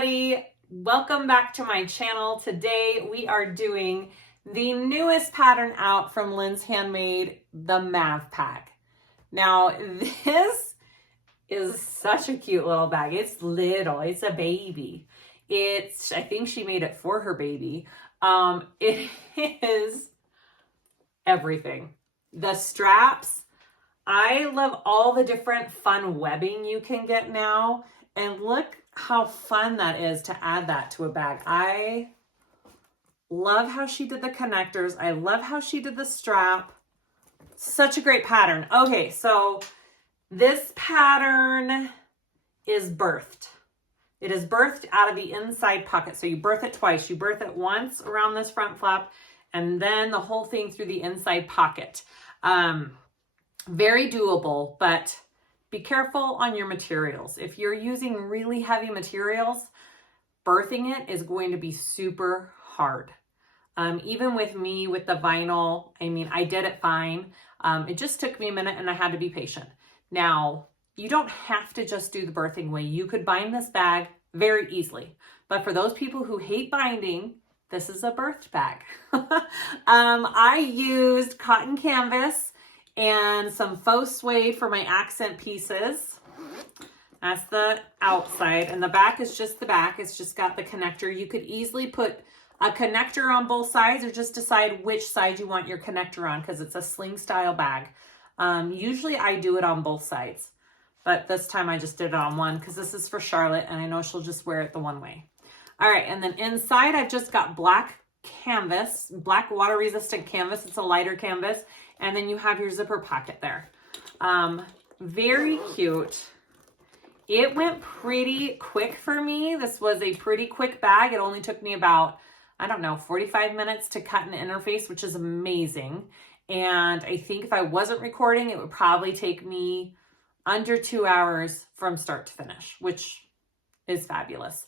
everybody, welcome back to my channel. Today we are doing the newest pattern out from Linds Handmade, the Mav Pack. Now this is such a cute little bag. It's little, it's a baby. I think she made it for her baby. It is everything. The straps, I love all the different fun webbing you can get now. And look how fun that is to add that to a bag. I love how she did the connectors. I love how she did the strap. Such a great pattern. Okay, so this pattern is birthed. It is birthed out of the inside pocket. So you birth it twice. You birth it once around this front flap and then the whole thing through the inside pocket. Very doable, but be careful on your materials. If you're using really heavy materials, birthing it is going to be super hard. Even with me with the vinyl, I mean, I did it fine. It just took me a minute and I had to be patient. Now, you don't have to just do the birthing way. You could bind this bag very easily. But for those people who hate binding, this is a birthed bag. I used cotton canvas and some faux suede for my accent pieces. That's the outside, and the back is just the back. It's just got the connector. You could easily put a connector on both sides or just decide which side you want your connector on because it's a sling style bag. Usually I do it on both sides, but this time I just did it on one because this is for Charlotte and I know she'll just wear it the one way. All right, and then inside I've just got black canvas, black water resistant canvas. It's a lighter canvas. And then you have your zipper pocket there. Very cute. It went pretty quick for me. This was a pretty quick bag. It only took me about, I don't know, 45 minutes to cut an interface, which is amazing. And I think if I wasn't recording, it would probably take me under 2 hours from start to finish, which is fabulous.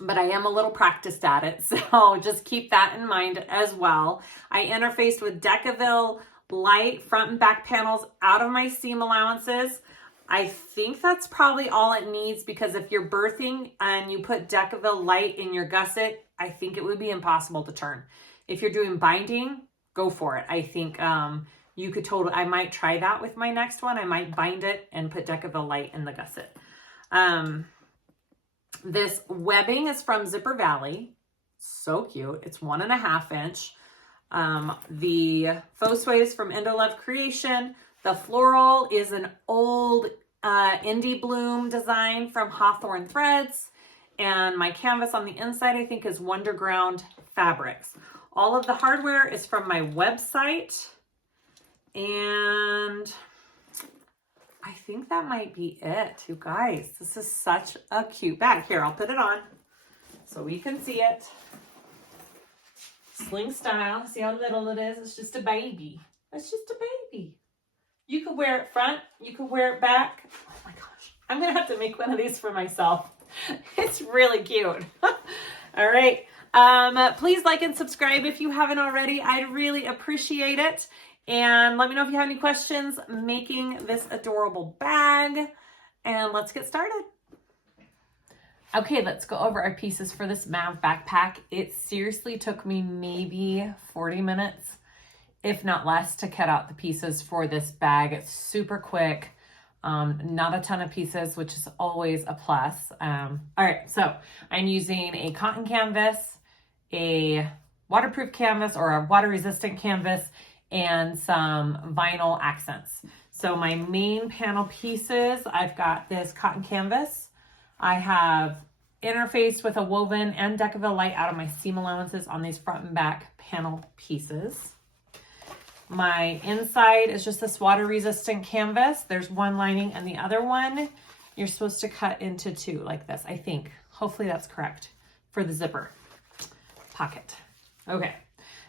But I am a little practiced at it, so just keep that in mind as well. I interfaced with Decaville light front and back panels out of my seam allowances. I think that's probably all it needs because if you're birthing and you put Decaville light in your gusset, I think it would be impossible to turn. If you're doing binding, go for it. I think you could totally, I might try that with my next one. I might bind it and put Decaville light in the gusset. This webbing is from Zipper Valley. So cute. It's 1.5 inch. The Faux Suede is from Indolove Creation. The floral is an old Indy Bloom design from Hawthorne Threads. And my canvas on the inside, I think, is Wonderground Fabrics. All of the hardware is from my website. And I think that might be it, you guys. This is such a cute bag. Here, I'll put it on so we can see it. Sling style. See how little it is? It's just a baby. It's just a baby. You could wear it front. You could wear it back. Oh my gosh. I'm going to have to make one of these for myself. It's really cute. All right. Please like and subscribe if you haven't already. I'd really appreciate it. And let me know if you have any questions making this adorable bag. And let's get started. Okay, let's go over our pieces for this Mav backpack. It seriously took me maybe 40 minutes, if not less, to cut out the pieces for this bag. It's super quick. Not a ton of pieces, which is always a plus. All right, so I'm using a cotton canvas, a waterproof canvas or a water resistant canvas, and some vinyl accents. So my main panel pieces, I've got this cotton canvas. I have interfaced with a woven and Decaville light out of my seam allowances on these front and back panel pieces. My inside is just this water resistant canvas. There's one lining and the other one you're supposed to cut into two like this, I think. Hopefully that's correct for the zipper pocket. Okay.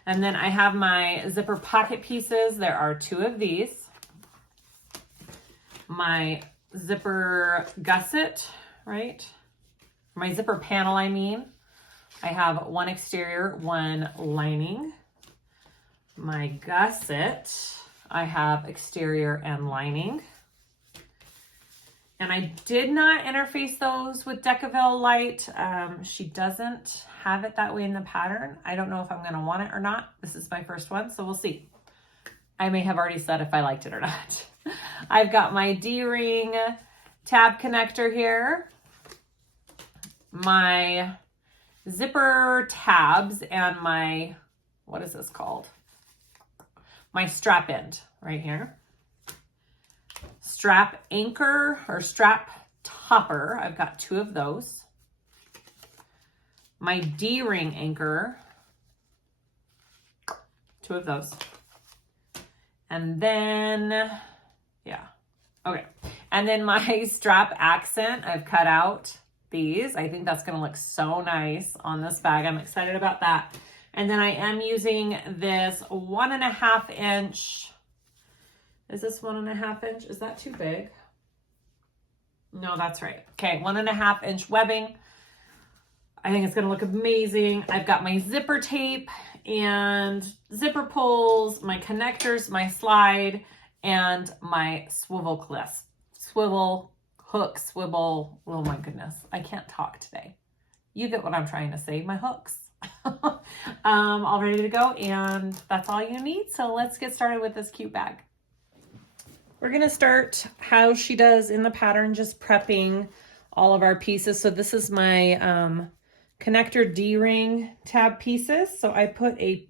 And then I have my zipper pocket pieces. There are 2 of these. My zipper gusset, right? My zipper panel, I mean. I have one exterior, one lining. My gusset, I have exterior and lining. And I did not interface those with Decaville Light. She doesn't have it that way in the pattern. I don't know if I'm going to want it or not. This is my first one, so we'll see. I may have already said if I liked it or not. I've got my D-ring tab connector here, my zipper tabs, and my, what is this called? My strap end right here. Strap anchor or strap topper. I've got 2 of those. My D-ring anchor. 2 of those. And then, yeah, okay. And then my strap accent, I've cut out these. I think that's gonna look so nice on this bag. I'm excited about that. And then I am using this 1.5 inch. Is this 1.5 inch? Is that too big? No, that's right. Okay, 1.5 inch webbing. I think it's gonna look amazing. I've got my zipper tape and zipper pulls, my connectors, my slide, and my swivel clips. Swivel, hook, swivel. Oh my goodness, I can't talk today. You get what I'm trying to say, my hooks. All ready to go, and that's all you need. So let's get started with this cute bag. We're gonna start how she does in the pattern, just prepping all of our pieces. So this is my connector D-ring tab pieces. So I put a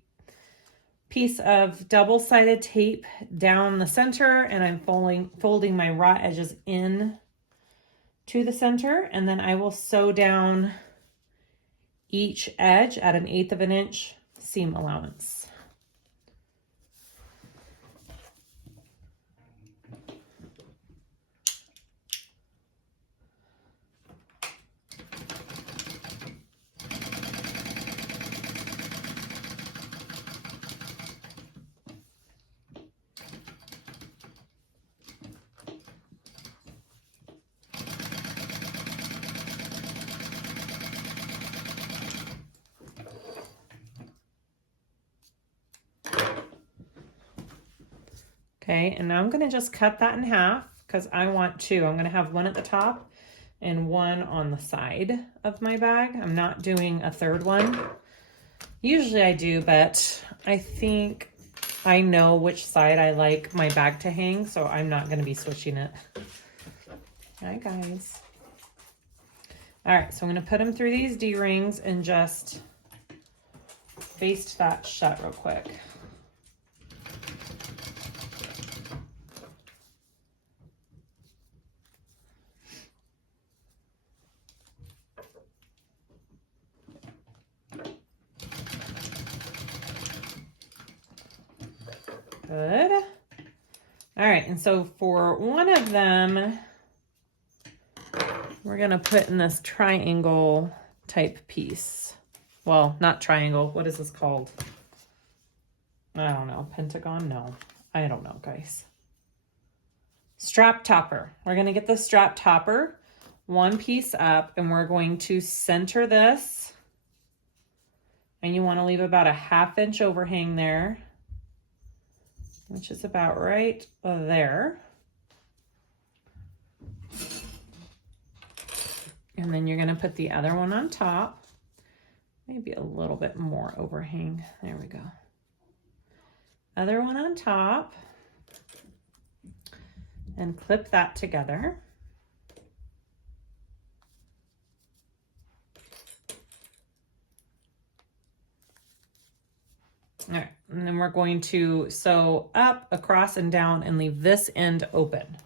piece of double-sided tape down the center, and I'm folding my raw edges in to the center, and then I will sew down each edge at 1/8 of an inch seam allowance. Okay, and now I'm gonna just cut that in half because I want 2. I'm gonna have one at the top and one on the side of my bag. I'm not doing a third one. Usually I do, but I think I know which side I like my bag to hang, so I'm not gonna be switching it. Hi guys. All right, so I'm gonna put them through these D-rings and just baste that shut real quick. Good. All right, and so for one of them, we're gonna put in this triangle type piece. Well, not triangle, what is this called? I don't know, pentagon? No, I don't know, guys. Strap topper. We're gonna get the strap topper, one piece up, and we're going to center this. And you wanna leave about 1/2 inch overhang there, which is about right there. And then you're gonna put the other one on top. Maybe a little bit more overhang. There we go. Other one on top. And clip that together. All right, and then we're going to sew up, across, and down and leave this end open.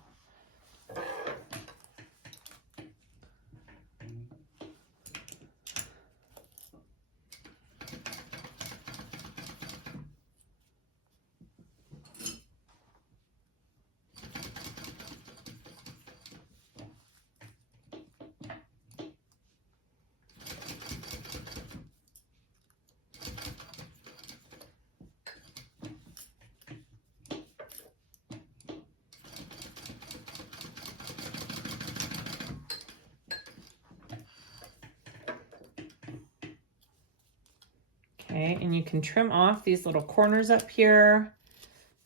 Okay, and you can trim off these little corners up here.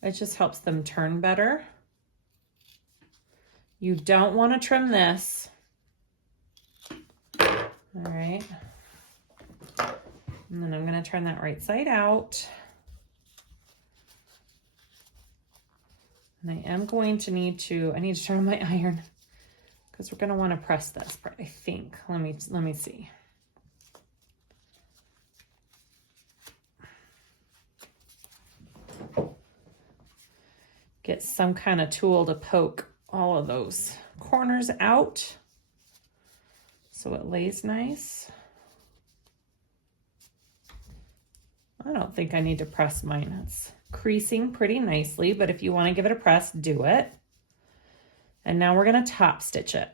It just helps them turn better. You don't want to trim this. All right. And then I'm going to turn that right side out. And I am going to need to, I need to turn on my iron because we're going to want to press this part, I think. Let me see. Get some kind of tool to poke all of those corners out so it lays nice. I don't think I need to press mine. It's creasing pretty nicely, but if you want to give it a press, do it. And now we're going to top stitch it.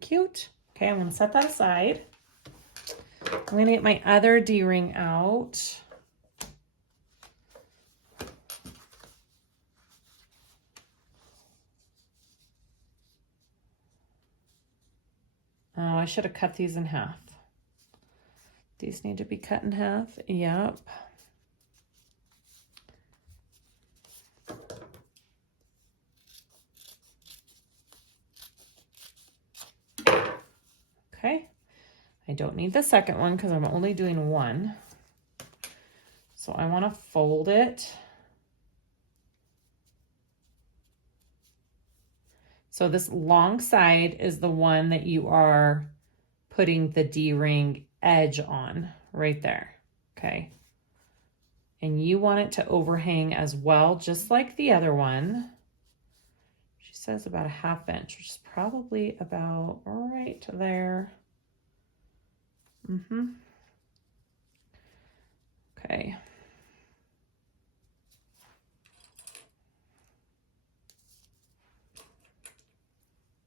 Cute. Okay, I'm going to set that aside. I'm going to get my other D-ring out. Oh, I should have cut these in half. These need to be cut in half. Yep. Okay. I don't need the second one because I'm only doing one. So I want to fold it. So this long side is the one that you are putting the D-ring edge on right there. Okay. And you want it to overhang as well, just like the other one. She says about a 1/2 inch, which is probably about right there. Okay.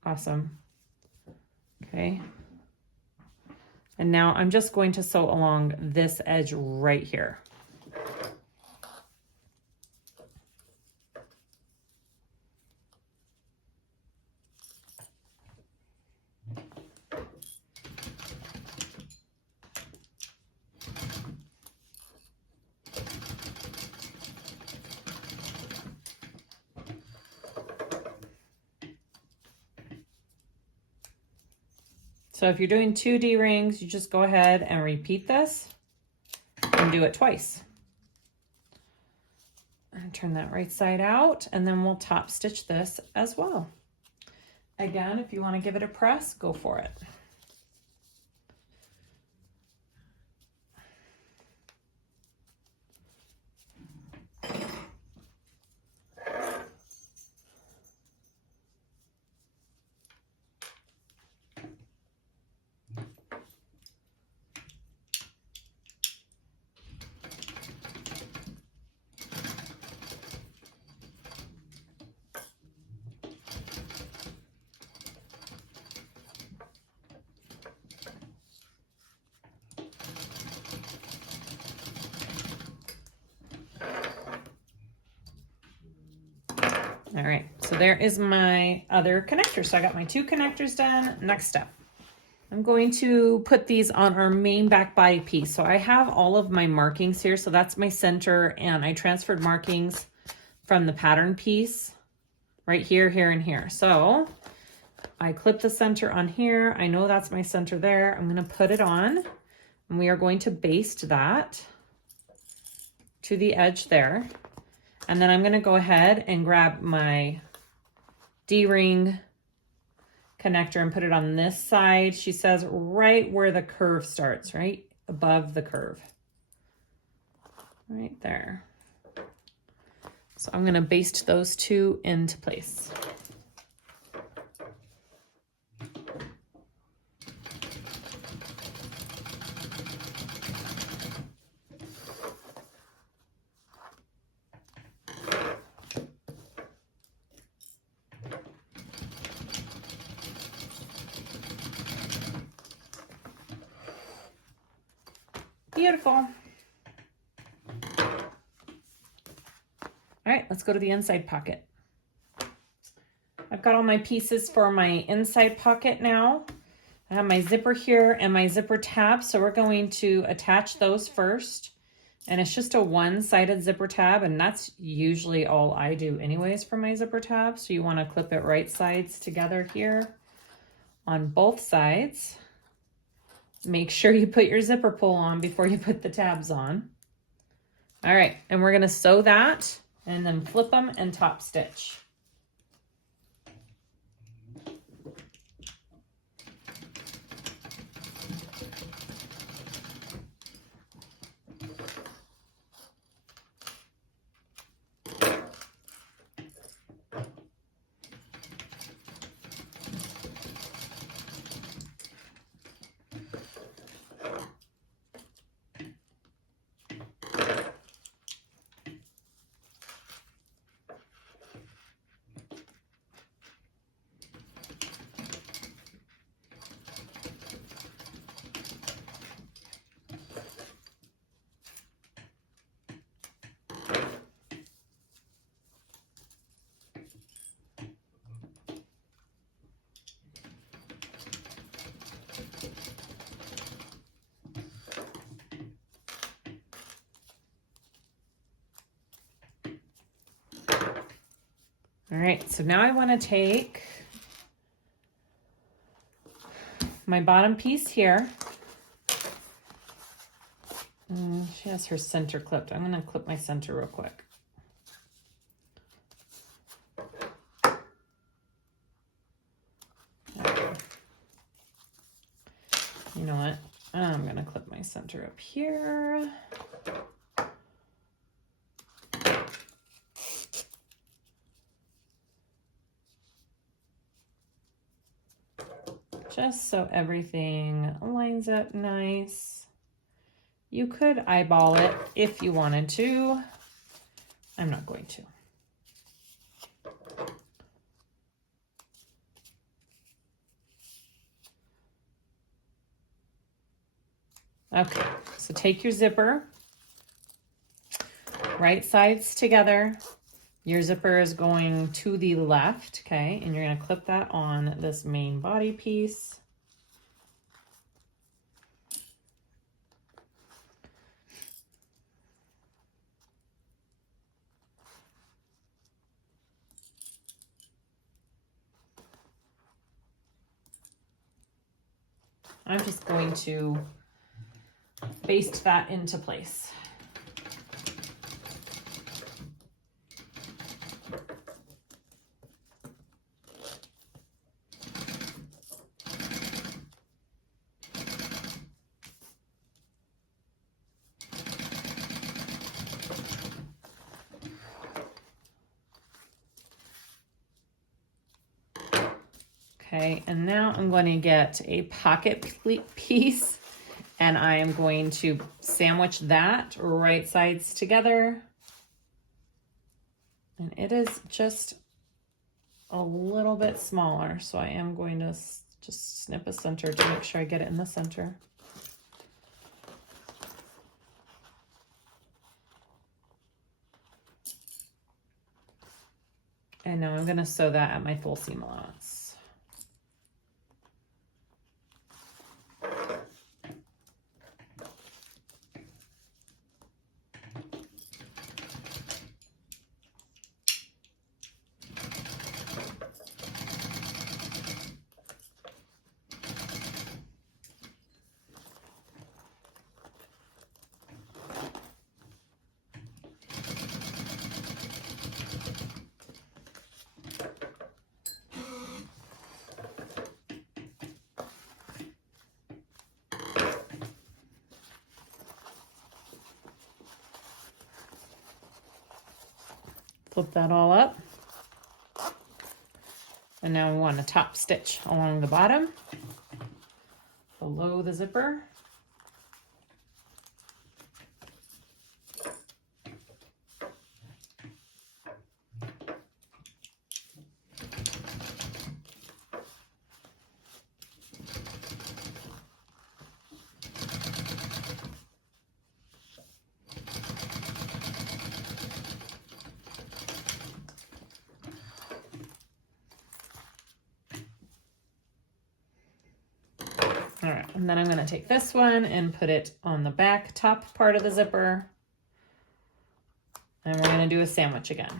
Awesome. Okay. And now I'm just going to sew along this edge right here. So if you're doing 2 D-rings, you just go ahead and repeat this and do it twice. And turn that right side out, and then we'll top stitch this as well. Again, if you want to give it a press, go for it. All right, so there is my other connector. So I got my 2 connectors done. Next step, I'm going to put these on our main back body piece. So I have all of my markings here. So that's my center, and I transferred markings from the pattern piece right here, here, and here. So I clip the center on here. I know that's my center there. I'm going to put it on, and we are going to baste that to the edge there. And then I'm going to go ahead and grab my D-ring connector and put it on this side. She says right where the curve starts, right above the curve. Right there. So I'm going to baste those two into place. Beautiful. All right, let's go to the inside pocket. I've got all my pieces for my inside pocket now. I have my zipper here and my zipper tab, so we're going to attach those first. And it's just a one-sided zipper tab, and that's usually all I do anyways for my zipper tab. So you want to clip it right sides together here on both sides. Make sure you put your zipper pull on before you put the tabs on. All right, and we're gonna sew that and then flip them and top stitch. All right, so now I want to take my bottom piece here. She has her center clipped. I'm going to clip my center real quick. Okay. You know what? I'm going to clip my center up here. Just so everything lines up nice. You could eyeball it if you wanted to. I'm not going to. Okay, so take your zipper, right sides together. Your zipper is going to the left, okay? And you're gonna clip that on this main body piece. I'm just going to baste that into place. Okay, and now I'm going to get a pocket piece and I am going to sandwich that right sides together. And it is just a little bit smaller, so I am going to just snip a center to make sure I get it in the center. And now I'm going to sew that at my full seam allowance. Flip that all up. And now we want to top stitch along the bottom, below the zipper. All right, and then I'm going to take this one and put it on the back top part of the zipper. And we're going to do a sandwich again.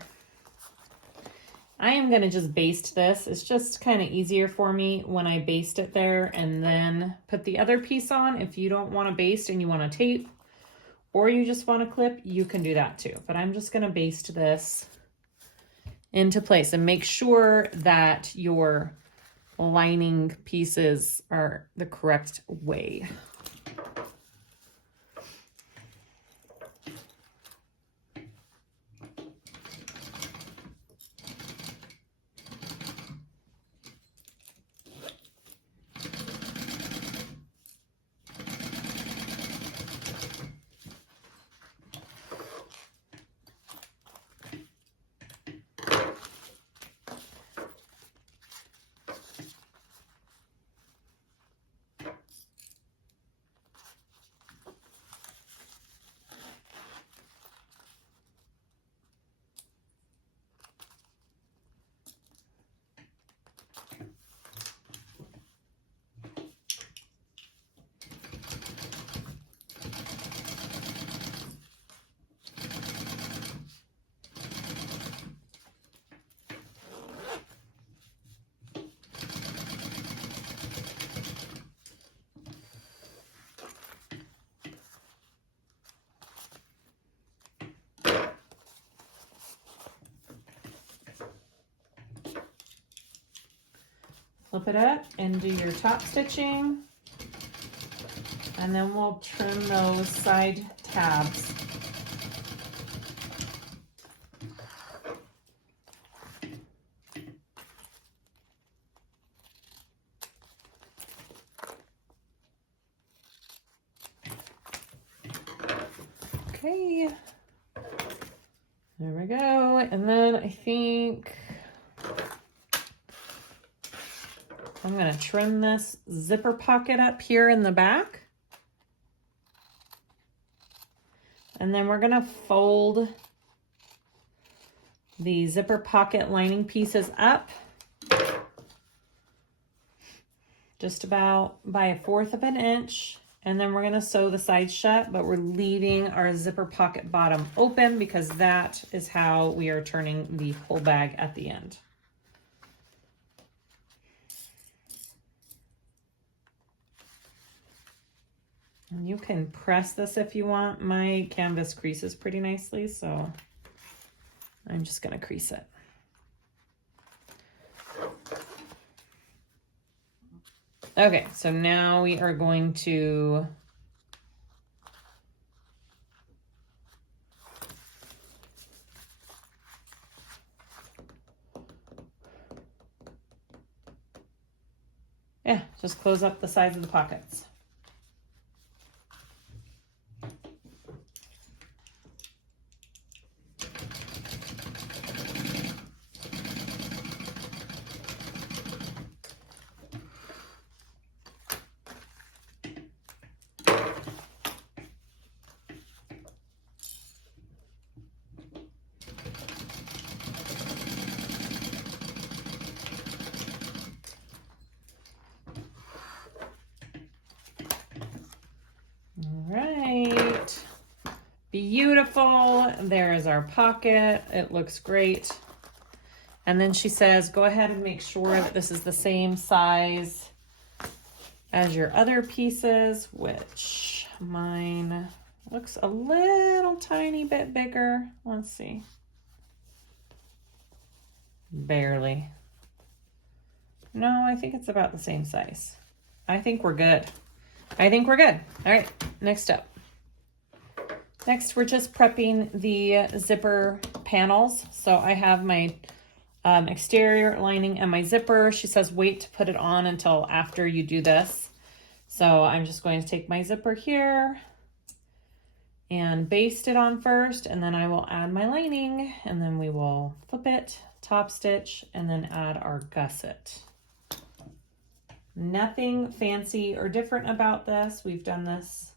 I am going to just baste this. It's just kind of easier for me when I baste it there and then put the other piece on. If you don't want to baste and you want to tape or you just want to clip, you can do that too. But I'm just going to baste this into place and make sure that your lining pieces are the correct way. Flip it up and do your top stitching, and then we'll trim those side tabs. Okay, there we go. And then I think I'm going to trim this zipper pocket up here in the back. And then we're going to fold the zipper pocket lining pieces up just about by 1/4 of an inch. And then we're going to sew the sides shut, but we're leaving our zipper pocket bottom open because that is how we are turning the whole bag at the end. And you can press this if you want. My canvas creases pretty nicely, so I'm just going to crease it. Okay, so now we are going to just close up the sides of the pockets. Beautiful. There is our pocket. It looks great. And then she says, go ahead and make sure that this is the same size as your other pieces, which mine looks a little tiny bit bigger. Let's see. Barely. No, I think it's about the same size. I think we're good. I think we're good. All right, next up. Next, we're just prepping the zipper panels. So I have my exterior lining and my zipper. She says wait to put it on until after you do this. So I'm just going to take my zipper here and baste it on first, and then I will add my lining, and then we will flip it, top stitch, and then add our gusset. Nothing fancy or different about this. We've done this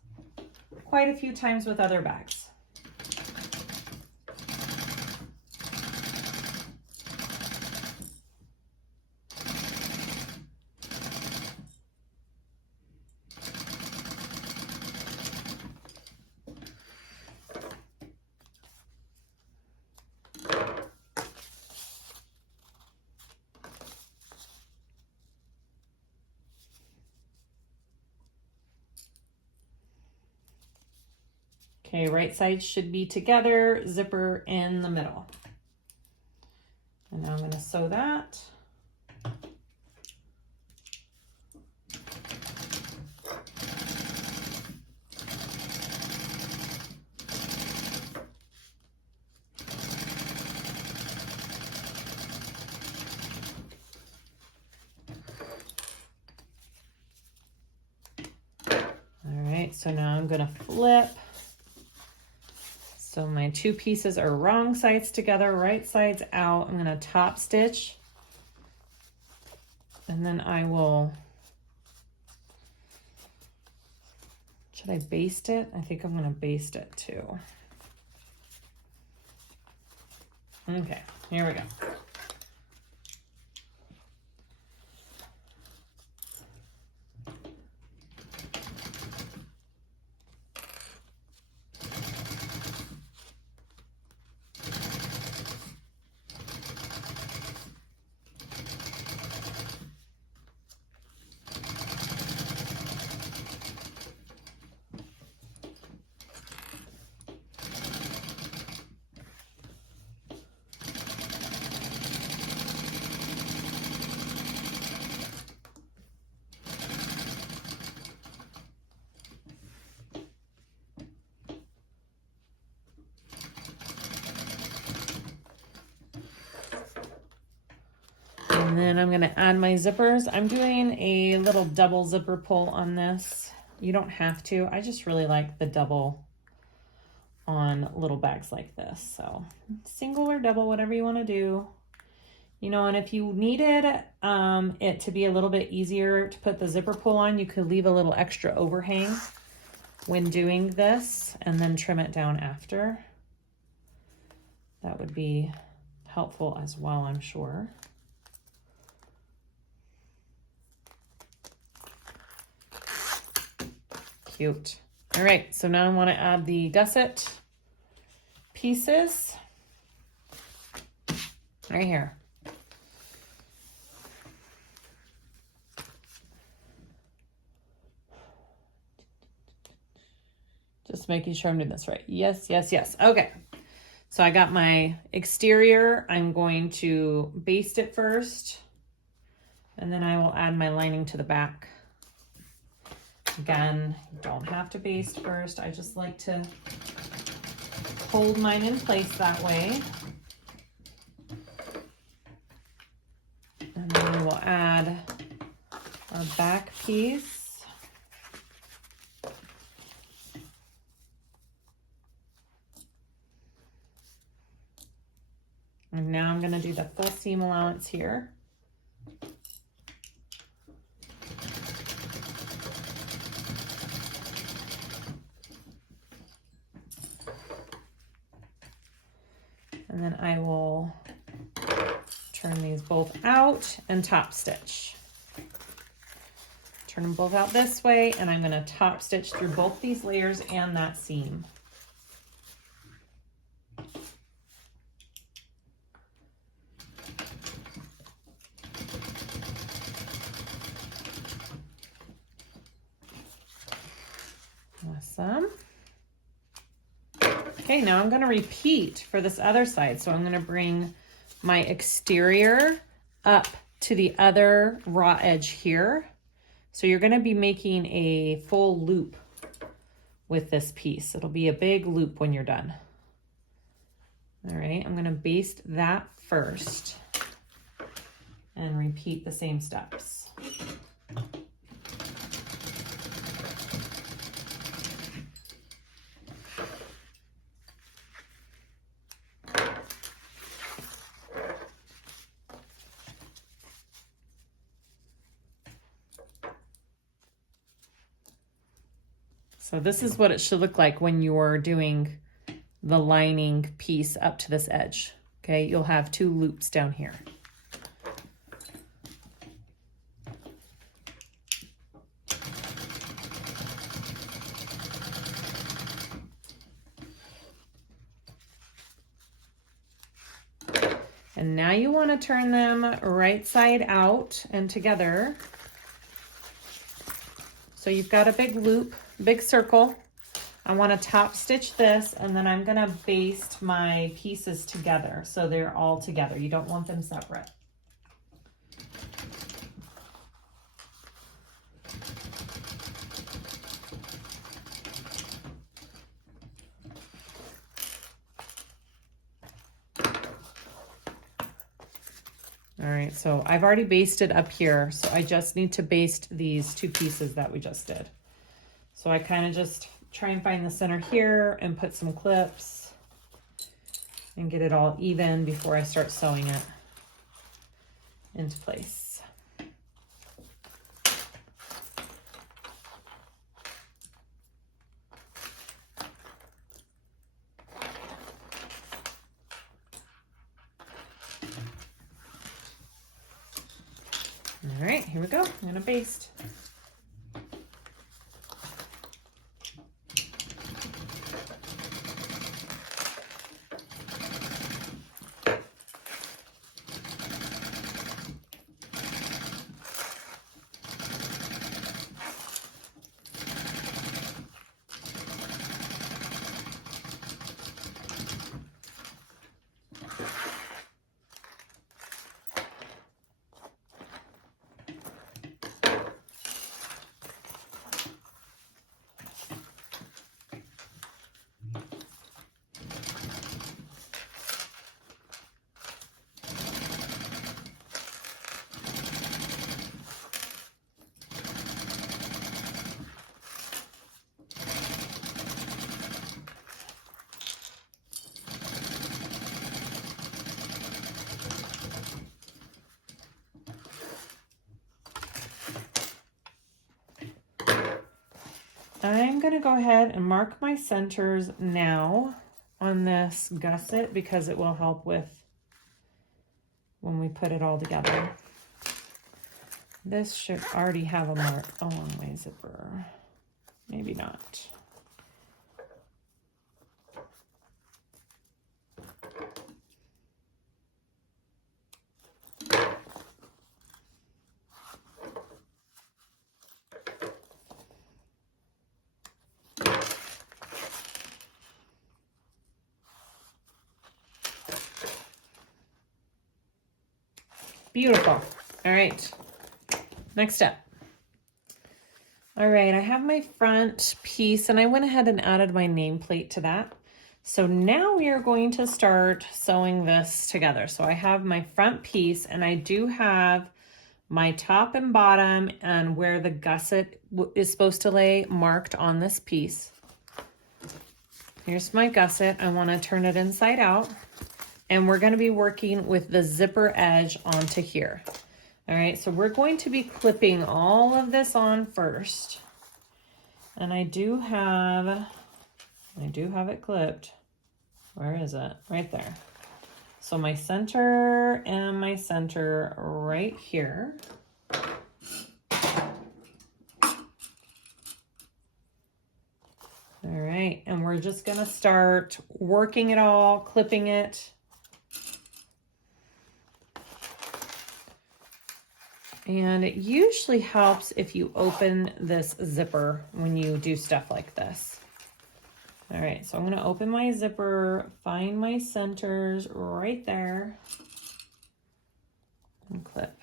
quite a few times with other bags. Okay, right sides should be together, zipper in the middle. And now I'm going to sew that. All right, so now I'm going to flip. So my two pieces are wrong sides together, right sides out. I'm going to top stitch, and then I will, should I baste it? I think I'm going to baste it too. Okay, here we go. And then I'm going to add my zippers. I'm doing a little double zipper pull on this. You don't have to. I just really like the double on little bags like this. So single or double, whatever you want to do. You know, and if you needed it to be a little bit easier to put the zipper pull on, you could leave a little extra overhang when doing this and then trim it down after. That would be helpful as well, I'm sure. Cute. All right, so now I want to add the gusset pieces right here. Just making sure I'm doing this right. Yes, yes, yes. Okay. So I got my exterior. I'm going to baste it first, and then I will add my lining to the back. Again, you don't have to baste first. I just like to hold mine in place that way. And then we will add our back piece. And now I'm going to do the full seam allowance here. And then I will turn these both out and top stitch. Turn them both out this way, and I'm going to top stitch through both these layers and that seam. Awesome. Okay, now I'm going to repeat for this other side. So I'm going to bring my exterior up to the other raw edge here. So you're going to be making a full loop with this piece. It'll be a big loop when you're done. All right, I'm gonna baste that first and repeat the same steps. So this is what it should look like when you're doing the lining piece up to this edge. Okay, you'll have 2 loops down here. And now you want to turn them right side out and together. So you've got a big loop, big circle. I want to top stitch this, and then I'm going to baste my pieces together so they're all together. You don't want them separate. All right, so I've already basted up here, so I just need to baste these 2 pieces that we just did. So I kind of just try and find the center here and put some clips and get it all even before I start sewing it into place. All right, here we go. I'm gonna baste. I'm gonna go ahead and mark my centers now on this gusset because it will help with when we put it all together. This should already have a mark along my zipper. Maybe not. Beautiful. All right, next step. All right, I have my front piece and I went ahead and added my nameplate to that. So now we are going to start sewing this together. So I have my front piece and I do have my top and bottom and where the gusset is supposed to lay marked on this piece. Here's my gusset. I want to turn it inside out. And we're going to be working with the zipper edge onto here. All right, so we're going to be clipping all of this on first. And I do have it clipped. Where is it? Right there. So my center and my center right here. All right, and we're just going to start working it all, clipping it. And it usually helps if you open this zipper when you do stuff like this. All right, so I'm gonna open my zipper, find my centers right there, and clip.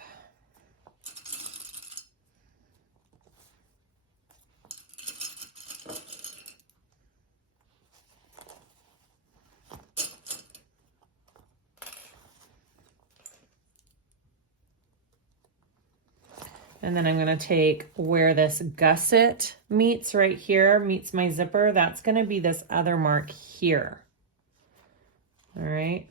And then I'm gonna take where this gusset meets right here, meets my zipper, that's gonna be this other mark here. All right.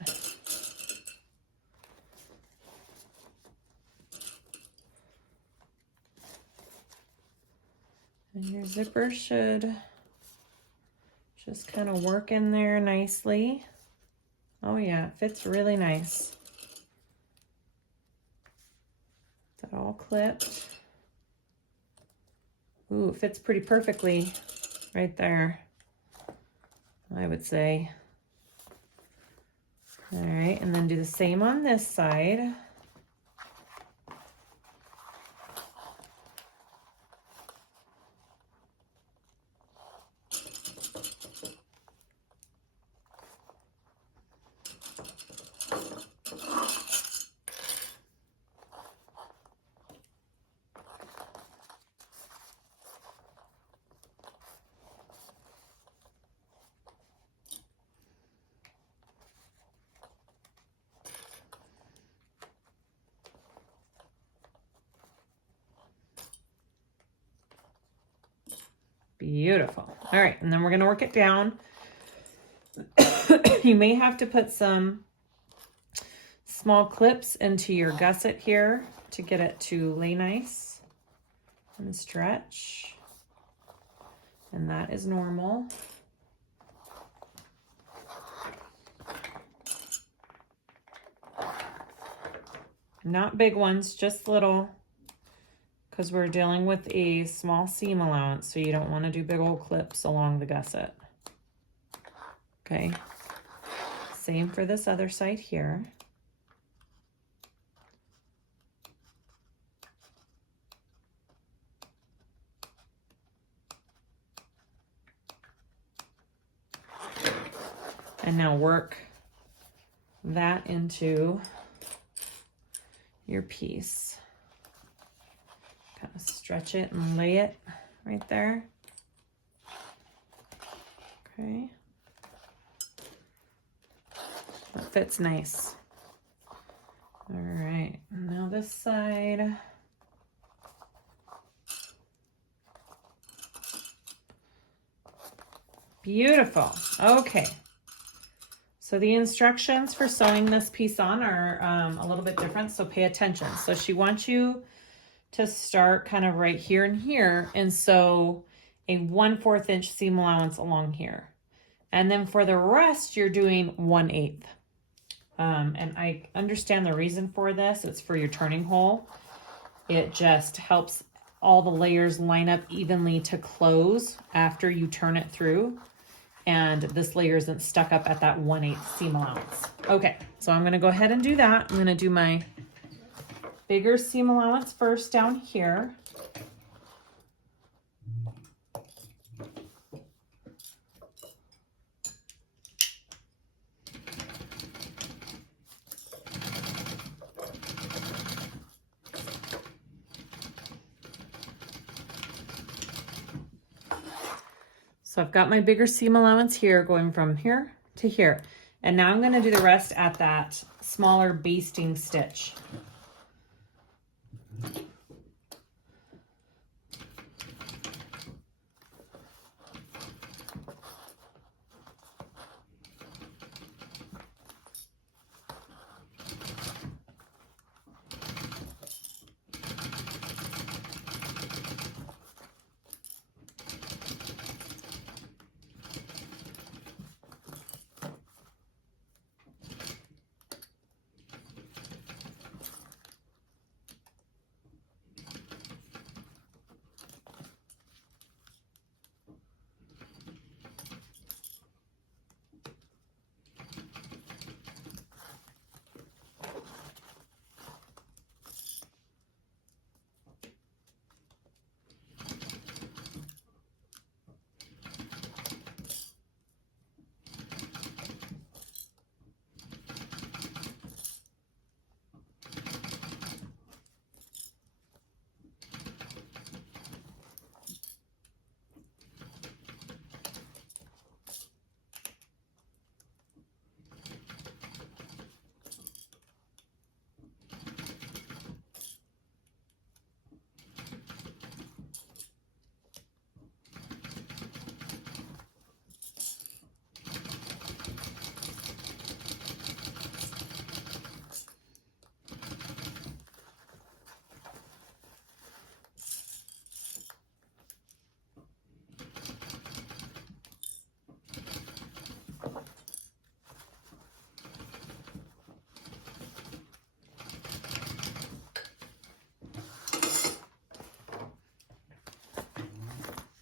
And your zipper should just kind of work in there nicely. Oh yeah, it fits really nice. Is that all clipped? Ooh, it fits pretty perfectly right there, I would say. All right, and then do the same on this side. Beautiful. All right, and then we're gonna work it down. You may have to put some small clips into your gusset here to get it to lay nice and stretch. And that is normal. Not big ones, just little, because we're dealing with a small seam allowance, so you don't want to do big old clips along the gusset. Okay, same for this other side here. And now work that into your piece. Kind of stretch it and lay it right there. Okay. That fits nice. All right, now this side. Beautiful. Okay. So the instructions for sewing this piece on are a little bit different, so pay attention. So she wants you to start kind of right here and here and sew a 1/4 inch seam allowance along here. And then for the rest, you're doing 1/8. And I understand the reason for this. It's for your turning hole. It just helps all the layers line up evenly to close after you turn it through. And this layer isn't stuck up at that 1/8 seam allowance. Okay, so I'm gonna go ahead and do that. I'm gonna do my bigger seam allowance first down here. So I've got my bigger seam allowance here going from here to here. And now I'm going to do the rest at that smaller basting stitch.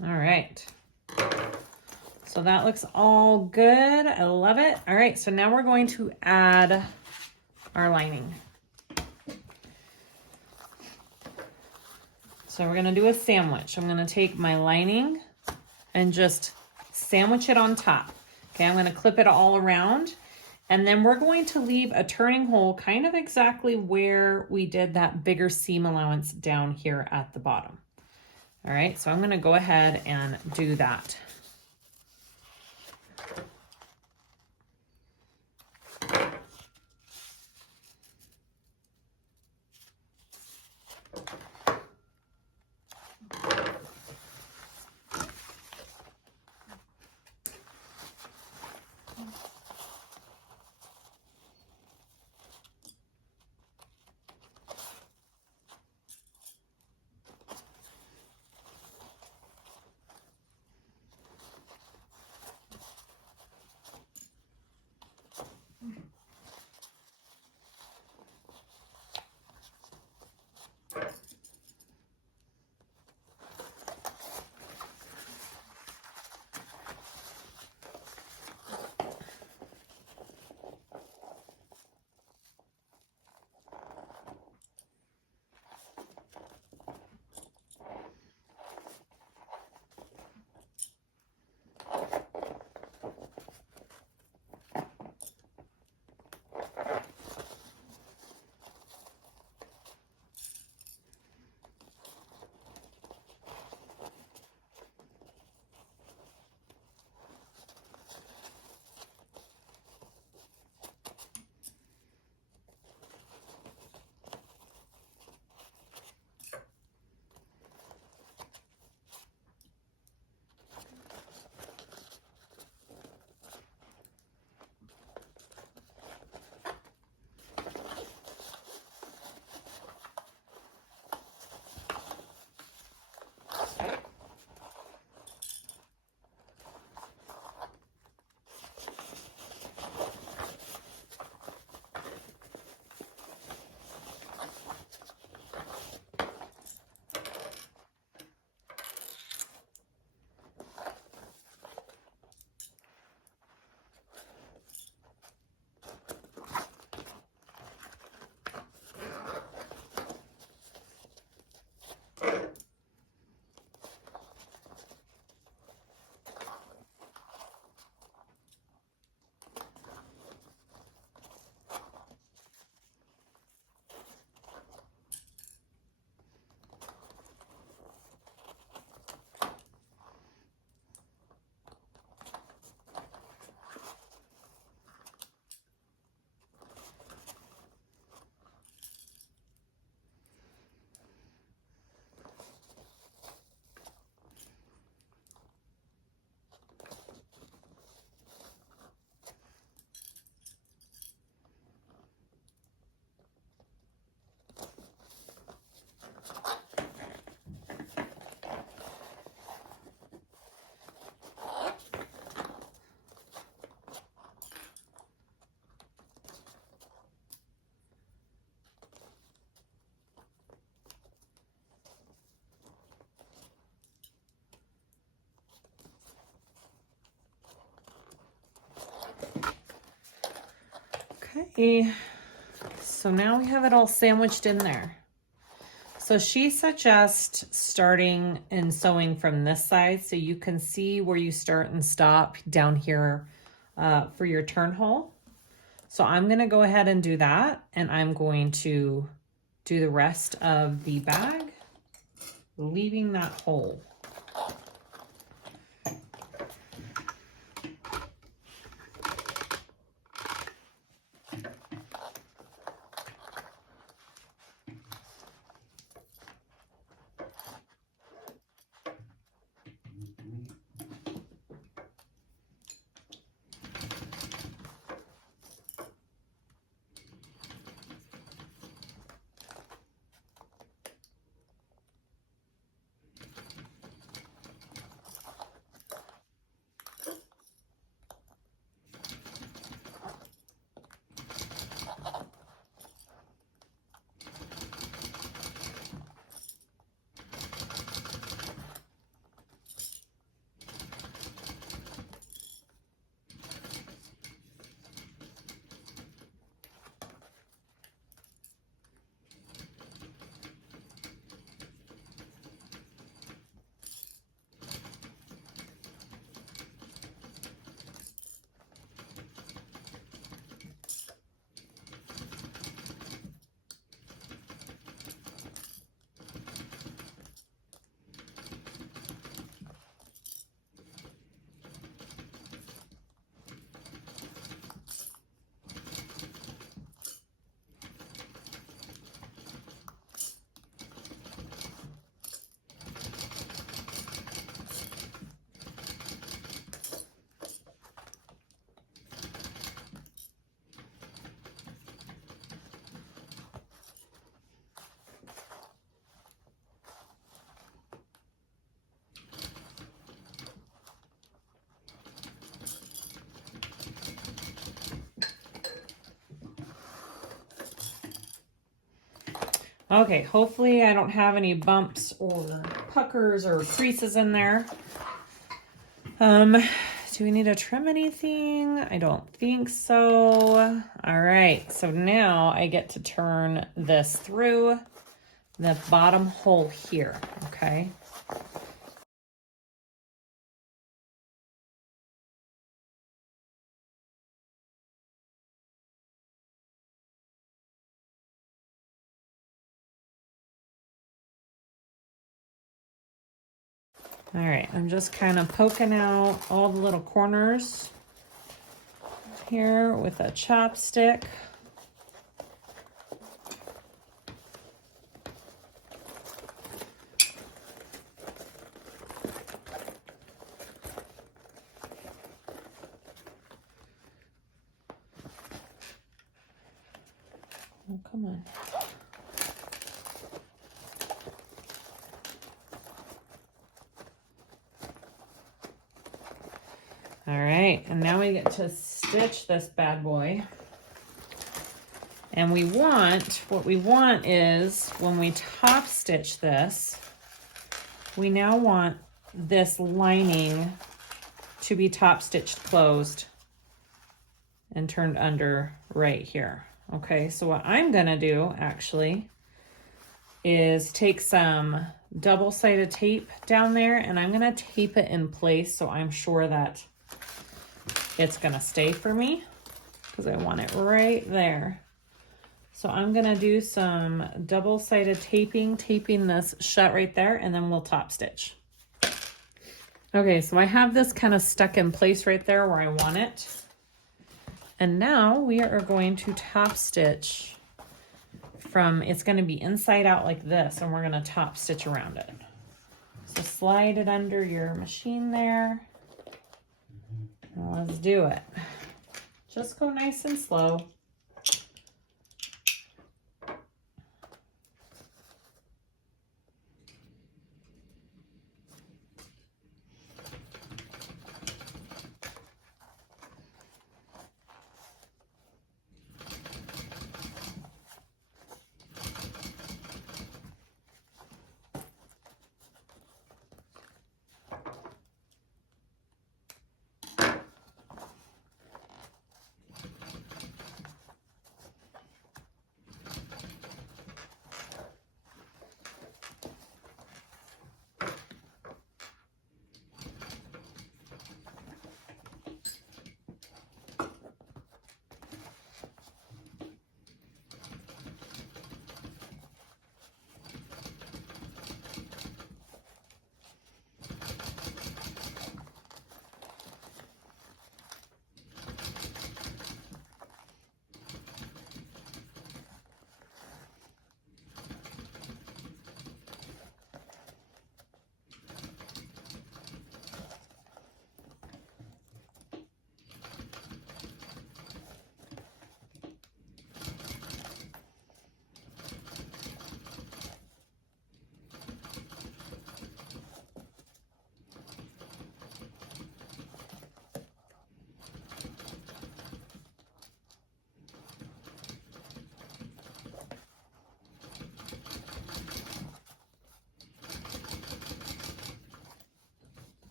All right. So that looks all good. I love it. All right, so now we're going to add our lining. So we're gonna do a sandwich. I'm gonna take my lining and just sandwich it on top. Okay, I'm gonna clip it all around, and then we're going to leave a turning hole kind of exactly where we did that bigger seam allowance down here at the bottom. All right, so I'm gonna go ahead and do that. Okay, so now we have it all sandwiched in there. So she suggests starting and sewing from this side so you can see where you start and stop down here for your turn hole. So I'm gonna go ahead and do that, and I'm going to do the rest of the bag, leaving that hole. Okay, hopefully I don't have any bumps or puckers or creases in there. Do we need to trim anything? I don't think so. All right, so now I get to turn this through the bottom hole here, okay? All right, I'm just kind of poking out all the little corners here with a chopstick. Oh, come on. All right, and now we get to stitch this bad boy. And what we want is when we top stitch this, we now want this lining to be top stitched closed and turned under right here. Okay, so what I'm gonna do actually is take some double-sided tape down there and I'm gonna tape it in place so I'm sure that it's gonna stay for me because I want it right there. So I'm gonna do some double-sided taping this shut right there, and then we'll top stitch. Okay, so I have this kind of stuck in place right there where I want it. And now we are going to top stitch from, it's gonna be inside out like this, and we're gonna top stitch around it. So slide it under your machine there. Now let's do it. Just go nice and slow.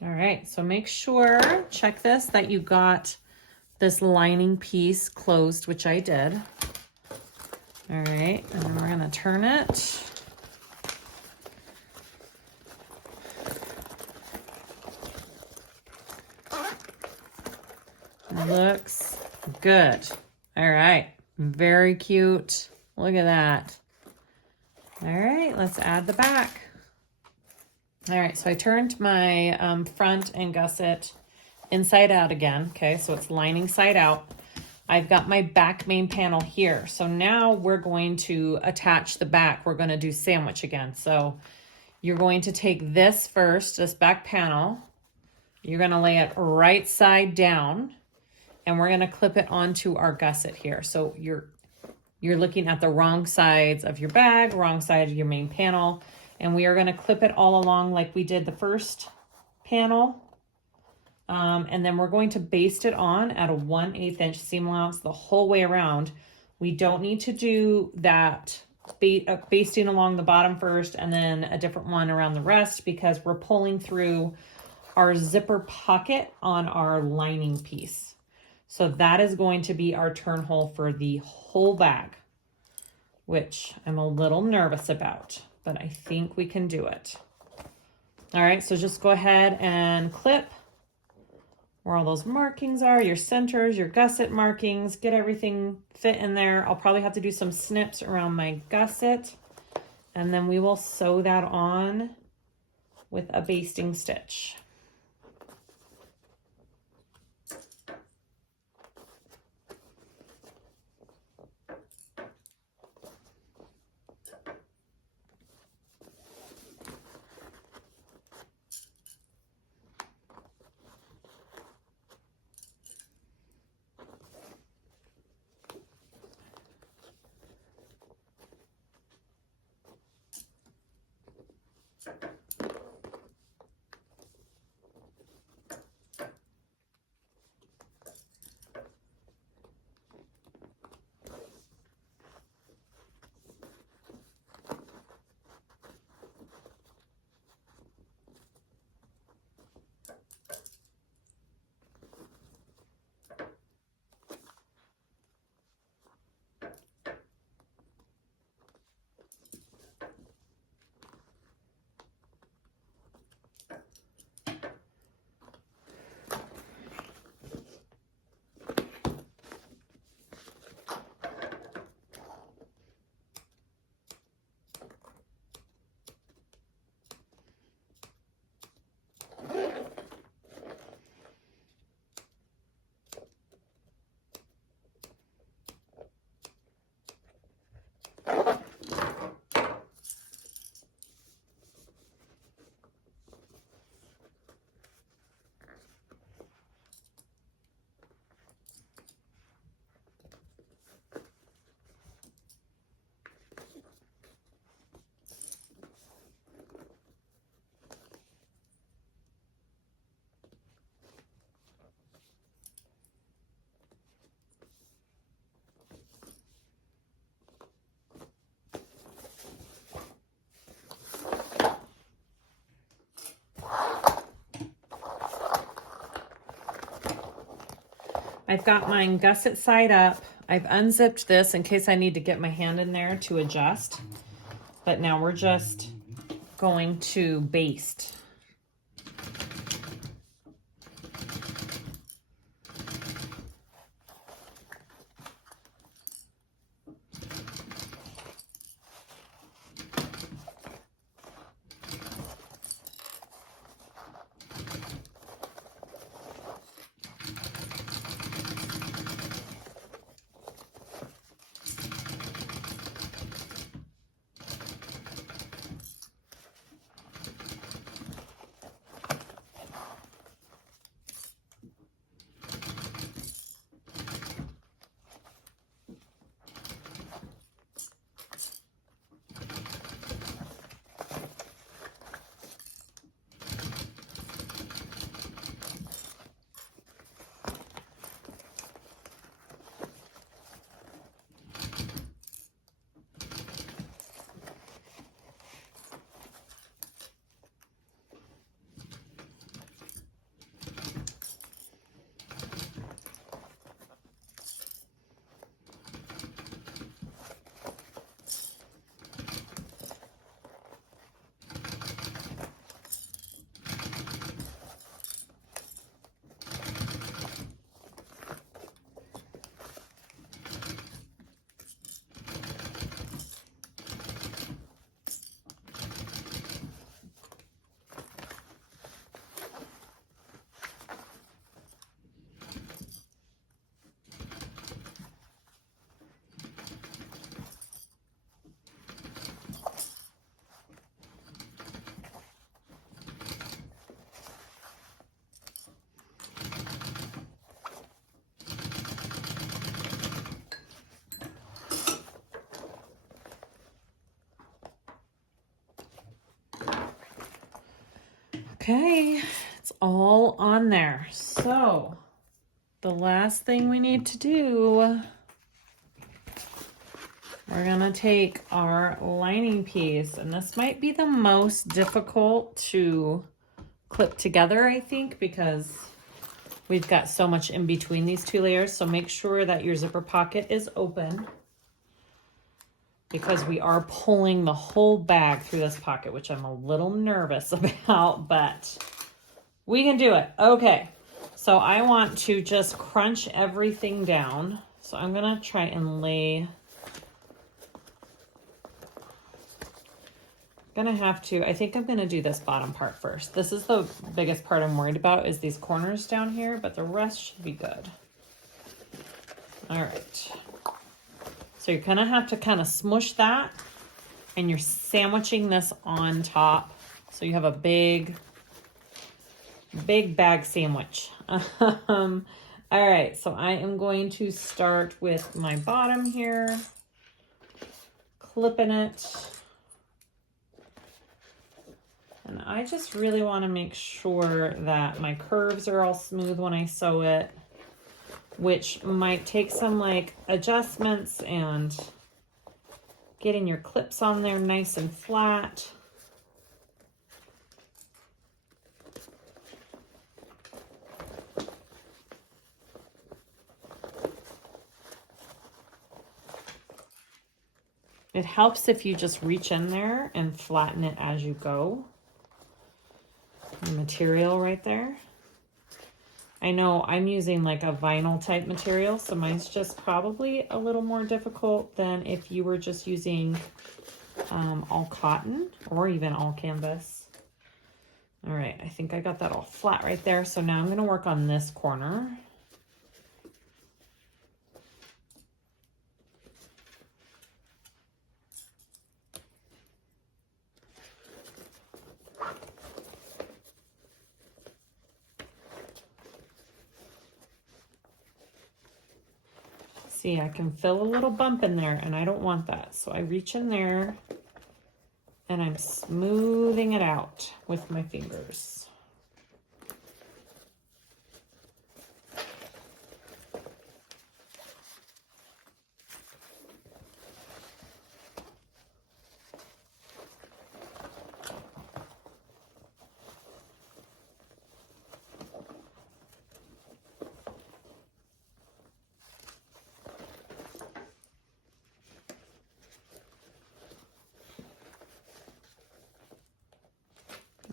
All right, so make sure, check this, that you got this lining piece closed, which I did. All right, and then we're gonna turn it. Looks good. All right, very cute. Look at that. All right, let's add the back. All right, so I turned my front and gusset inside out again. Okay, so it's lining side out. I've got my back main panel here. So now we're going to attach the back. We're going to do sandwich again. So you're going to take this first, this back panel. You're going to lay it right side down, and we're going to clip it onto our gusset here. So you're looking at the wrong sides of your bag, wrong side of your main panel, and we are going to clip it all along like we did the first panel. And then we're going to baste it on at a 1/8 inch seam allowance the whole way around. We don't need to do that basting along the bottom first and then a different one around the rest, because we're pulling through our zipper pocket on our lining piece. So that is going to be our turn hole for the whole bag, which I'm a little nervous about, but I think we can do it. All right, so just go ahead and clip where all those markings are, your centers, your gusset markings, get everything fit in there. I'll probably have to do some snips around my gusset, and then we will sew that on with a basting stitch. I've got mine gusset side up. I've unzipped this in case I need to get my hand in there to adjust. But now we're just going to baste. Okay, it's all on there. So the last thing we need to do, we're gonna take our lining piece, and this might be the most difficult to clip together, I think, because we've got so much in between these two layers. So make sure that your zipper pocket is open, because we are pulling the whole bag through this pocket, which I'm a little nervous about, but we can do it. Okay, so I want to just crunch everything down. So I'm gonna try and lay, I think I'm gonna do this bottom part first. This is the biggest part I'm worried about, is these corners down here, but the rest should be good. All right. So you're gonna have to kind of smush that, and you're sandwiching this on top. So you have a big bag sandwich. All right, so I am going to start with my bottom here, clipping it. And I just really want to make sure that my curves are all smooth when I sew it, which might take some like adjustments and getting your clips on there nice and flat. It helps if you just reach in there and flatten it as you go. The material right there. I know I'm using like a vinyl type material, so mine's just probably a little more difficult than if you were just using all cotton or even all canvas. All right, I think I got that all flat right there. So now I'm gonna work on this corner. See, I can feel a little bump in there, and I don't want that. So I reach in there and I'm smoothing it out with my fingers.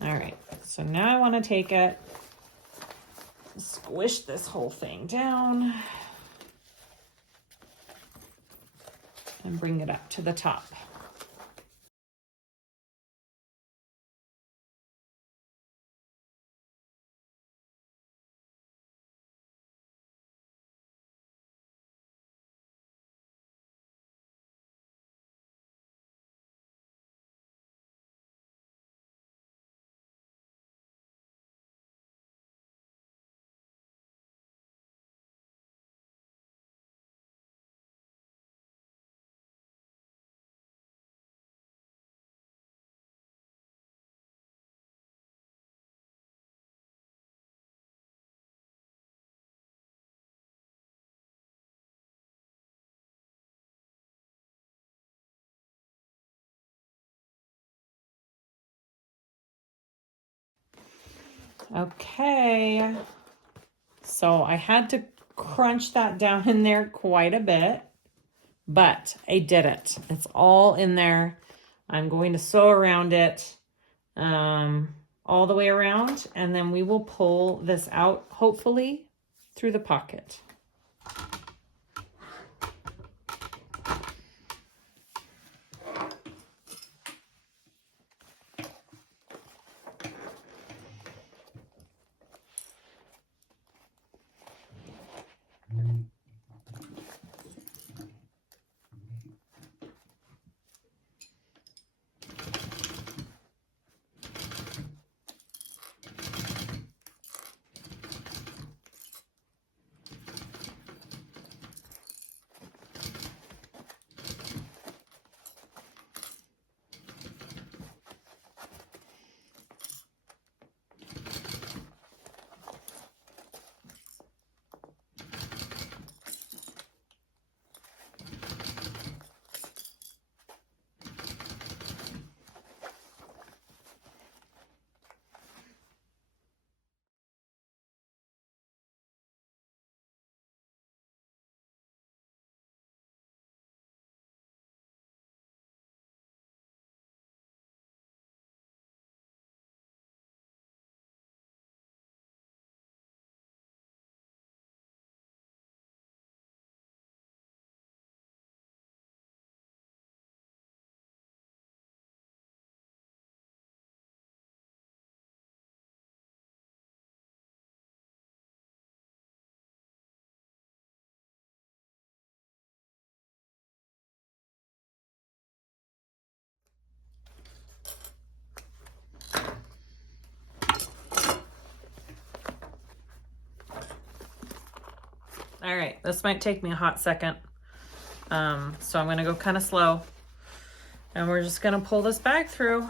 All right, so now I want to take it, squish this whole thing down, and bring it up to the top. Okay, so I had to crunch that down in there quite a bit, but I did it. It's all in there. I'm going to sew around it all the way around, and then we will pull this out, hopefully, through the pocket. All right, this might take me a hot second. So I'm gonna go kind of slow, and we're just gonna pull this bag through.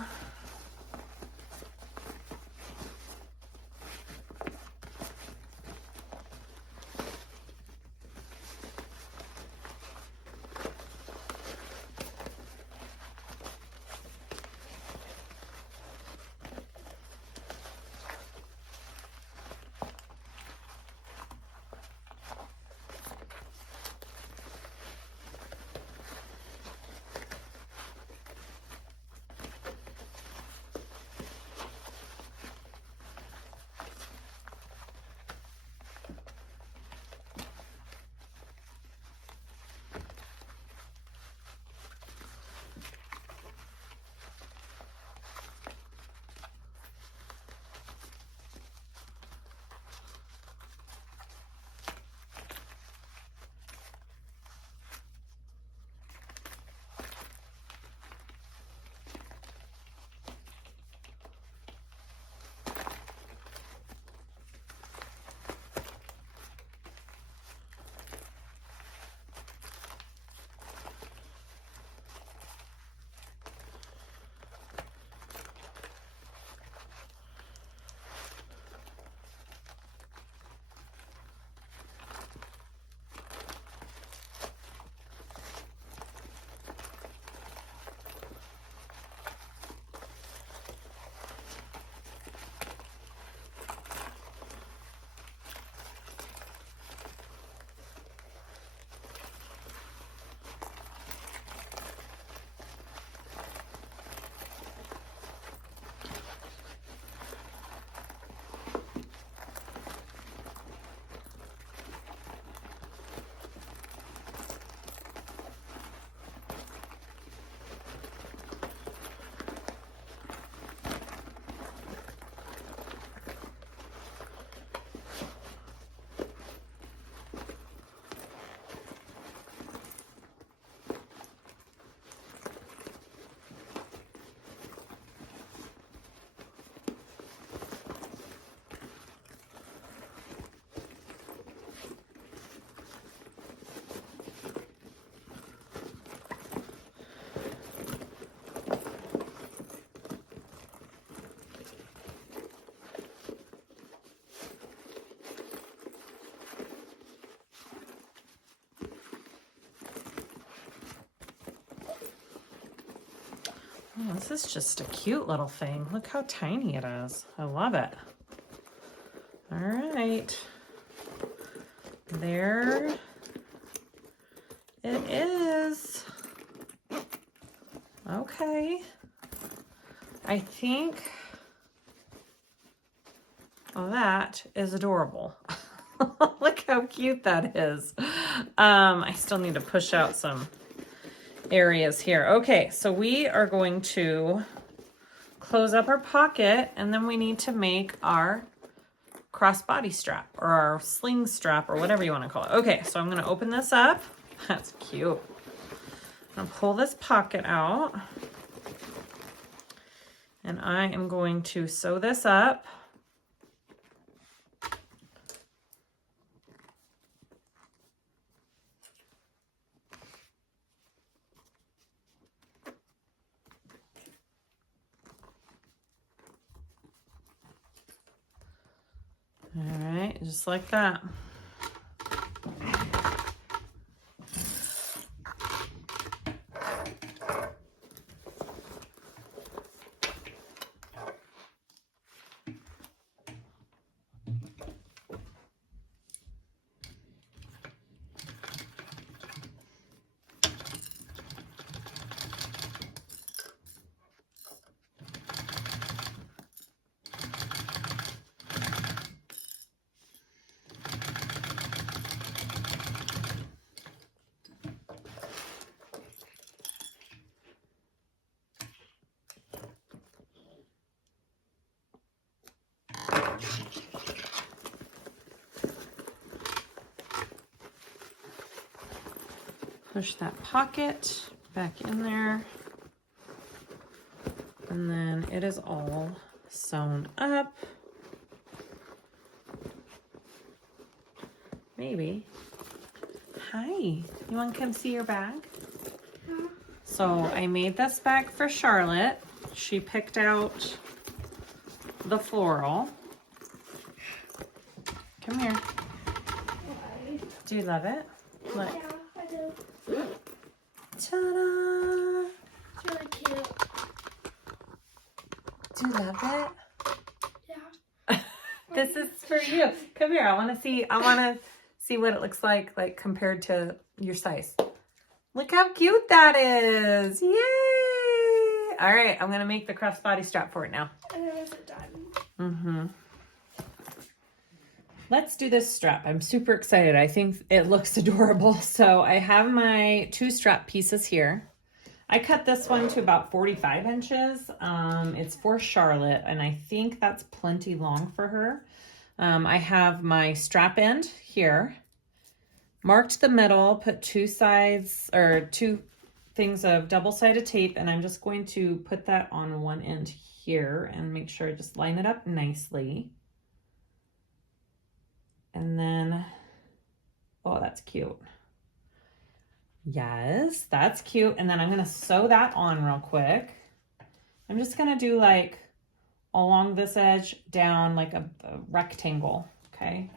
Oh, this is just a cute little thing. Look how tiny it is. I love it. All right. There it is. Okay. I think that is adorable. Look how cute that is. I still need to push out some areas here. Okay, so we are going to close up our pocket, and then we need to make our crossbody strap or our sling strap or whatever you want to call it. Okay, so I'm going to open this up. That's cute. I'm going to pull this pocket out, and I am going to sew this up. All right, just like that. Push that pocket back in there, and then it is all sewn up. Maybe Hi, you want to come see your bag? So I made this bag for Charlotte. She picked out the floral. Come here. Do you love it? Look. Yeah, I do. Ta-da! It's really cute. Do you love it? Yeah. This is for you. Come here. I want to see what it looks like compared to your size. Look how cute that is. Yay! All right, I'm going to make the crossbody strap for it now. And then is it done? Mm-hmm. Let's do this strap. I'm super excited. I think it looks adorable. So I have my 2 strap pieces here. I cut this one to about 45 inches. It's for Charlotte, and I think that's plenty long for her. I have my strap end here, marked the middle, put 2 sides or 2 things of double-sided tape, and I'm just going to put that on one end here and make sure I just line it up nicely. And then, oh, that's cute. Yes, that's cute. And then I'm going to sew that on real quick. I'm just going to do like along this edge down like a rectangle, okay?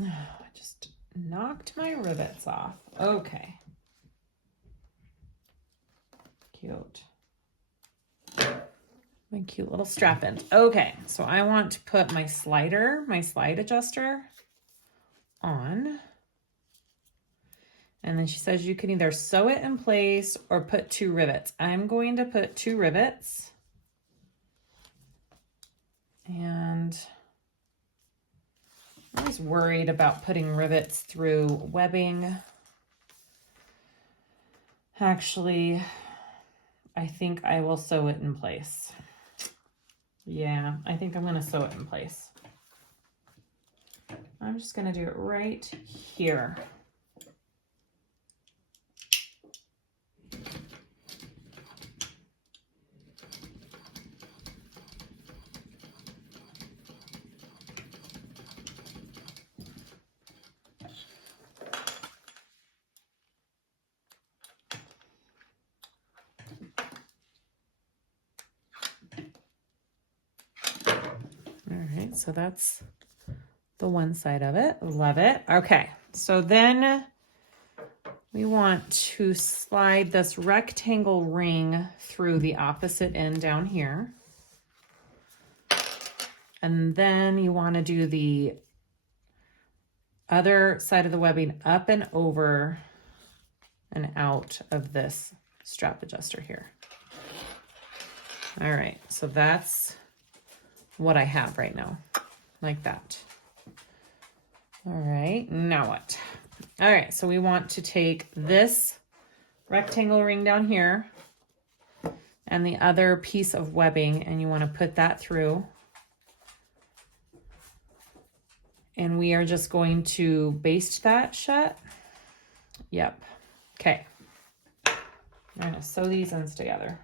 I just knocked my rivets off. Okay. Cute. My cute little strap end. Okay, so I want to put my slide adjuster on. And then she says you can either sew it in place or put 2 rivets. I'm going to put 2 rivets. And I'm always worried about putting rivets through webbing. Actually, I think I will sew it in place. Yeah, I think I'm going to sew it in place. I'm just going to do it right here. So that's the one side of it. Love it. Okay, so then we want to slide this rectangle ring through the opposite end down here. And then you want to do the other side of the webbing up and over and out of this strap adjuster here. All right, so that's what I have right now, like that. All right, now what? All right, so we want to take this rectangle ring down here and the other piece of webbing, and you want to put that through. And we are just going to baste that shut. Yep. Okay. I'm going to sew these ends together.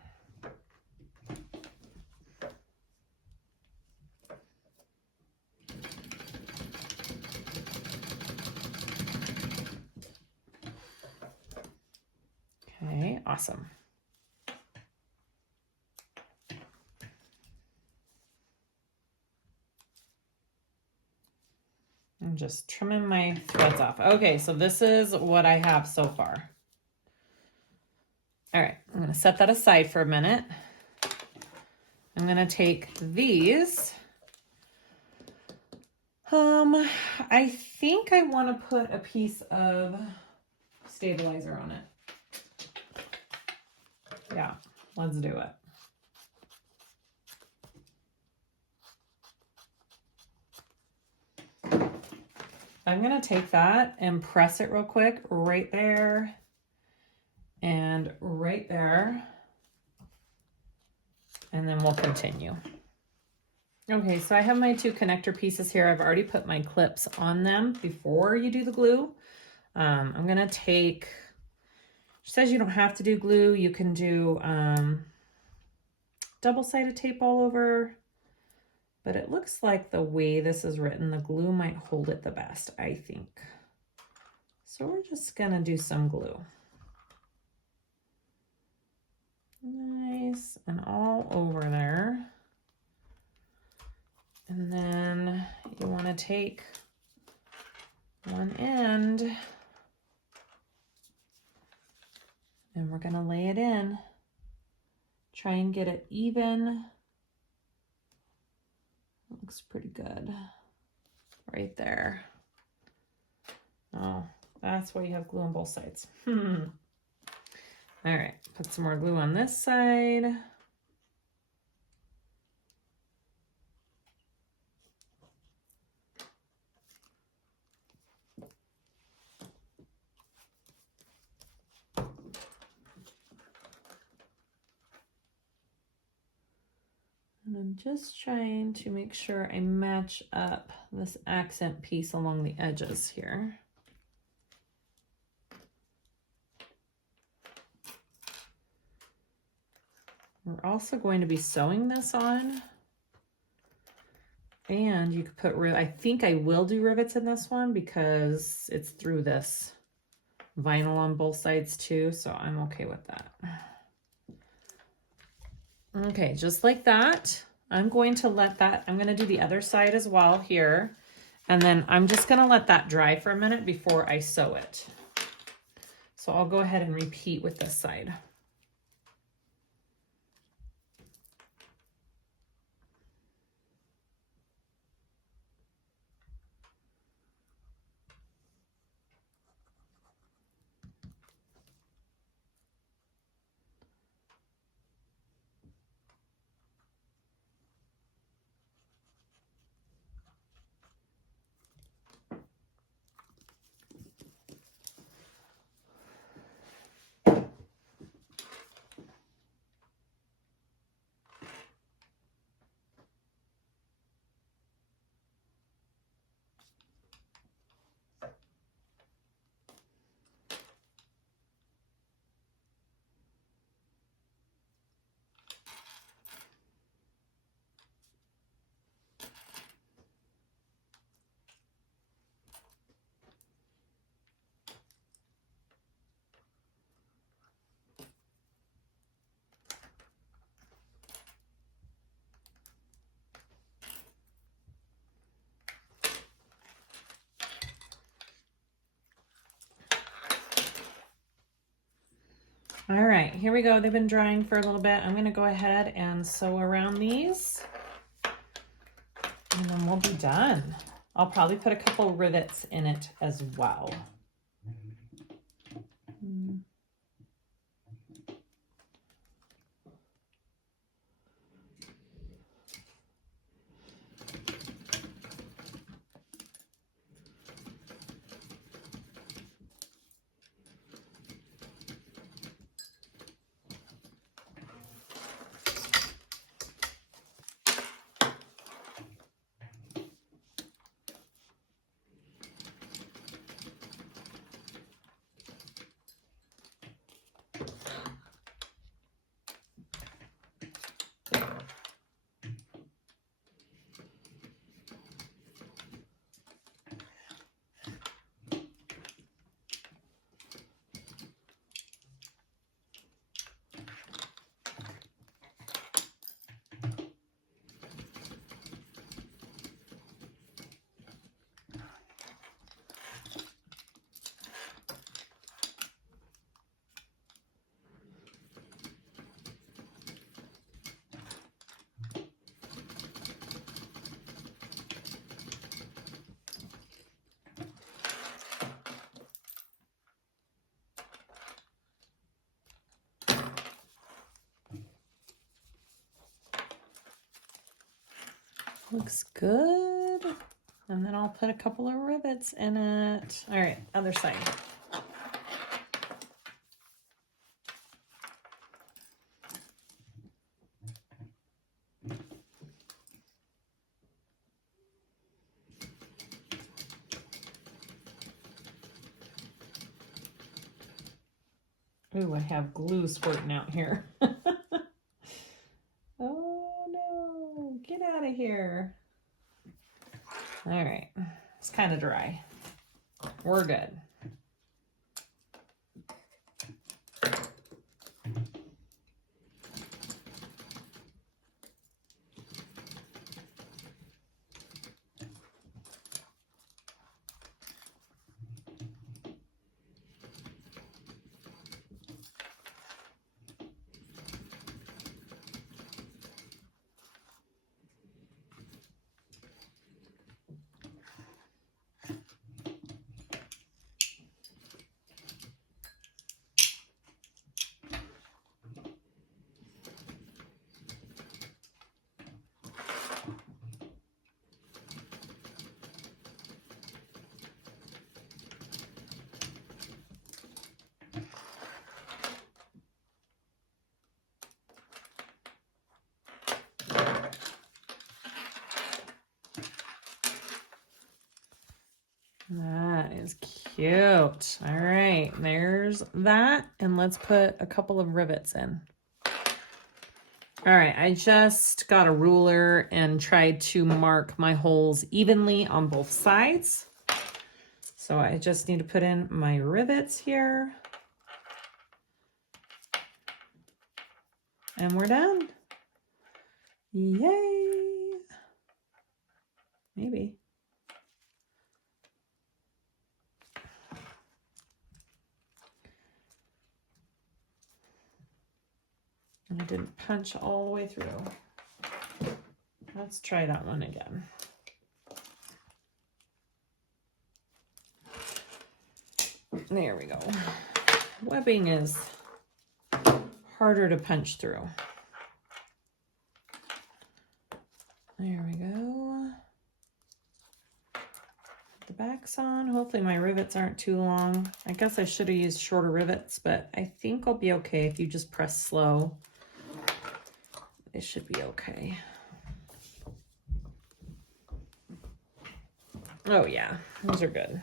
Okay, awesome. I'm just trimming my threads off. Okay, so this is what I have so far. All right, I'm going to set that aside for a minute. I'm going to take these. I think I want to put a piece of stabilizer on it. Yeah, Let's do it. I'm going to take that and press it real quick right there and right there. And then we'll continue. Okay, so I have my 2 connector pieces here. I've already put my clips on them before you do the glue. I'm going to take, it says you don't have to do glue. You can do double-sided tape all over. But it looks like the way this is written, the glue might hold it the best, I think. So we're just gonna do some glue. Nice, and all over there. And then you wanna take one end and we're gonna lay it in. Try and get it even. Looks pretty good right there. Oh, that's why you have glue on both sides. All right, put some more glue on this side. And I'm just trying to make sure I match up this accent piece along the edges here. We're also going to be sewing this on. And you could put, I think I will do rivets in this one because it's through this vinyl on both sides too, so I'm okay with that. Okay, just like that. I'm going to let that, I'm going to do the other side as well here. And then I'm just going to let that dry for a minute before I sew it. So I'll go ahead and repeat with this side. All right, here we go. They've been drying for a little bit. I'm gonna go ahead and sew around these and then we'll be done. I'll probably put a couple rivets in it as well. Looks good. And then I'll put a couple of rivets in it. All right, other side. Ooh, I have glue squirting out here. Oh no, get out of here. All right, it's kind of dry. We're good. That is cute. All right, there's that. And let's put a couple of rivets in. All right, I just got a ruler and tried to mark my holes evenly on both sides. So I just need to put in my rivets here. And we're done. Yay. Maybe. I didn't punch all the way through. Let's try that one again. There we go. Webbing is harder to punch through. There we go. The back's on. Hopefully my rivets aren't too long. I guess I should have used shorter rivets, but I think I'll be okay if you just press slow. It should be okay. Oh yeah, those are good.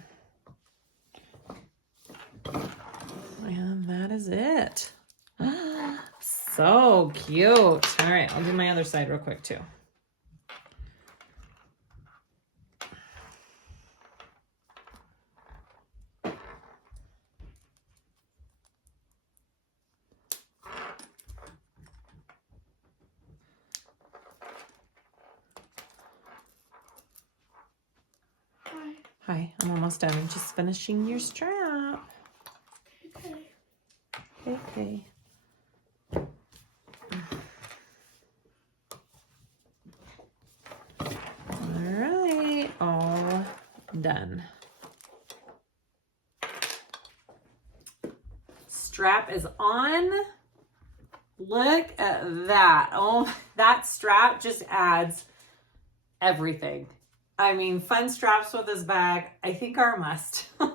And that is it. So cute. All right, I'll do my other side real quick too. Hi, I'm almost done. I'm just finishing your strap. Okay. All right, all done. Strap is on. Look at that. Oh, that strap just adds everything. I mean, fun straps with this bag, I think are a must. All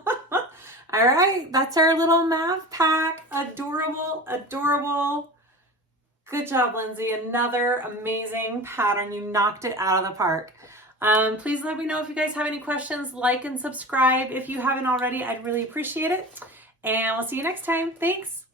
right, that's our little mav pack. Adorable, adorable. Good job, Lindsay. Another amazing pattern. You knocked it out of the park. Please let me know if you guys have any questions. Like and subscribe if you haven't already. I'd really appreciate it. And we'll see you next time. Thanks.